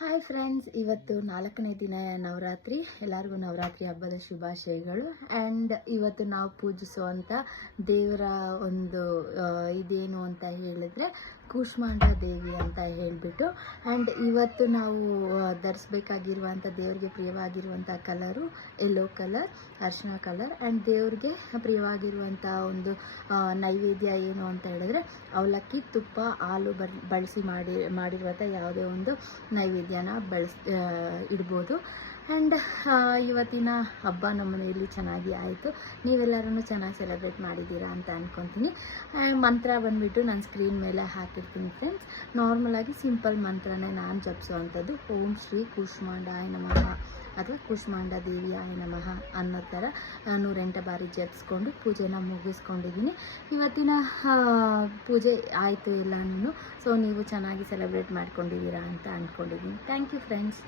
Hi friends ಇವತ್ತು ನಾಲ್ಕನೇ ದಿನ ನವರಾತ್ರಿ, ಎಲ್ಲರಿಗೂ ನವರಾತ್ರಿ ಹಬ್ಬದ ಶುಭಾಶಯಗಳು. ಆ್ಯಂಡ್ ಇವತ್ತು ನಾವು ಪೂಜಿಸುವಂಥ ದೇವರ ಒಂದು ಇದೇನು ಅಂತ ಹೇಳಿದ್ರೆ ಕೂಷ್ಮಾಂಡ ದೇವಿ ಅಂತ ಹೇಳಿಬಿಟ್ಟು ಆ್ಯಂಡ್ ಇವತ್ತು ನಾವು ಧರಿಸ್ಬೇಕಾಗಿರುವಂಥ ದೇವರಿಗೆ ಪ್ರಿಯವಾಗಿರುವಂಥ ಕಲರು ಯೆಲ್ಲೋ ಕಲರ್ ಅರ್ಶಿನ ಕಲರ್ ಆ್ಯಂಡ್ ದೇವ್ರಿಗೆ ಪ್ರಿಯವಾಗಿರುವಂಥ ಒಂದು ನೈವೇದ್ಯ ಏನು ಅಂತ ಹೇಳಿದ್ರೆ, ಅವಲಕ್ಕಿ, ತುಪ್ಪ, ಹಾಲು ಬಳಸಿ ಮಾಡಿ ಮಾಡಿರುವಂಥ ಯಾವುದೇ ಒಂದು ನೈವೇದ್ಯನ ಬಳಸ್ ಇಡ್ಬೋದು. ಆ್ಯಂಡ್ ಇವತ್ತಿನ ಹಬ್ಬ ನಮ್ಮ ಮನೆಯಲ್ಲಿ ಚೆನ್ನಾಗಿ ಆಯಿತು. ನೀವೆಲ್ಲರೂ ಚೆನ್ನಾಗಿ ಸೆಲೆಬ್ರೇಟ್ ಮಾಡಿದ್ದೀರಾ ಅಂತ ಅಂದ್ಕೊತೀನಿ ಮಂತ್ರ ಬಂದುಬಿಟ್ಟು ನಾನು ಸ್ಕ್ರೀನ್ ಮೇಲೆ ಹಾಕಿರ್ತೀನಿ ಫ್ರೆಂಡ್ಸ್ ನಾರ್ಮಲಾಗಿ ಸಿಂಪಲ್ ಮಂತ್ರನೇ ನಾನು ಜಪಿಸುವಂಥದ್ದು. ಓಂ ಶ್ರೀ ಕೂಷ್ಮಾಂಡಾಯ ನಮಃ ಅಥವಾ ದೇವಿ ಆಯ ನಮಃ ಅನ್ನೋ ಥರ ನೂರೆಂಟು ಬಾರಿ ಜಪಿಸ್ಕೊಂಡು ಪೂಜೆನ ಮುಗಿಸ್ಕೊಂಡಿದ್ದೀನಿ. ಇವತ್ತಿನ ಪೂಜೆ ಆಯಿತು ಎಲ್ಲನೂ ಸೊ ನೀವು ಚೆನ್ನಾಗಿ ಸೆಲೆಬ್ರೇಟ್ ಮಾಡ್ಕೊಂಡಿದ್ದೀರಾ ಅಂತ ಅಂದ್ಕೊಂಡಿದ್ದೀನಿ. Thank you friends